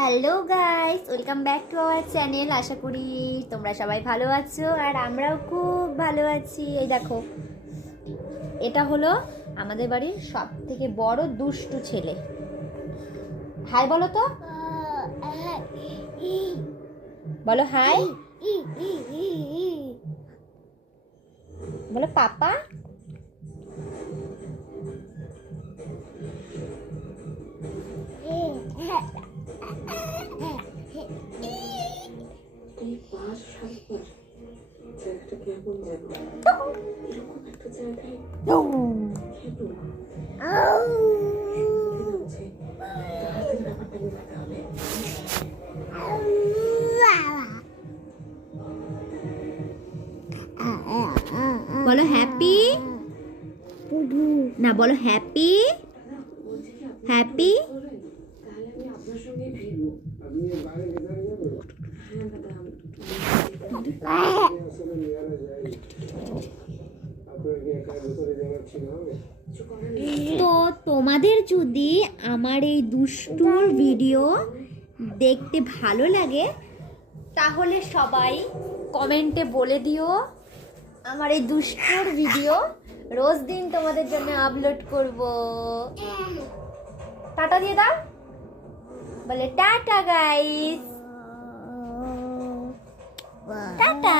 Hello guys, welcome back to our channel. আশা করি তোমরা সবাই ভালো আছো আর আমরাও খুব ভালো আছি। এই দেখো, এটা হলো আমাদের বাড়ির সব থেকে বড় দুষ্টু ছেলে। হাই বলো তো, বলো হাই, বলো পাপা। এই ৫-৭ বার জায়গাটা কেমন যেন এরকম একটা জায়গায় কেন হচ্ছে তাড়াতাড়ি ব্যাপারটা মেলাতে হবে। বলো হ্যাপি, না বলো হ্যাপি বলছি কি আপনি হ্যাপি। করেন তাহলে আমি আপনার সঙ্গেই ফিরবো। আপনি বাইরে কোথায় যাবেন? হ্যাঁ দাদা আসলে মেয়েরা যায় আপনাকে একা ভেতরে যাওয়ার ছিল হবে। কিছু করেন তো তোমাদের যদি আমার এই দুষ্টুর ভিডিও দেখতে ভালো লাগে তাহলে সবাই কমেন্টে বলে দিও। আমার এই দুষ্টুর ভিডিও রোজ দিন তোমাদের জন্য আপলোড করব। টাটা দিয়ে দাও, বলে টাটা গাইস, টাটা।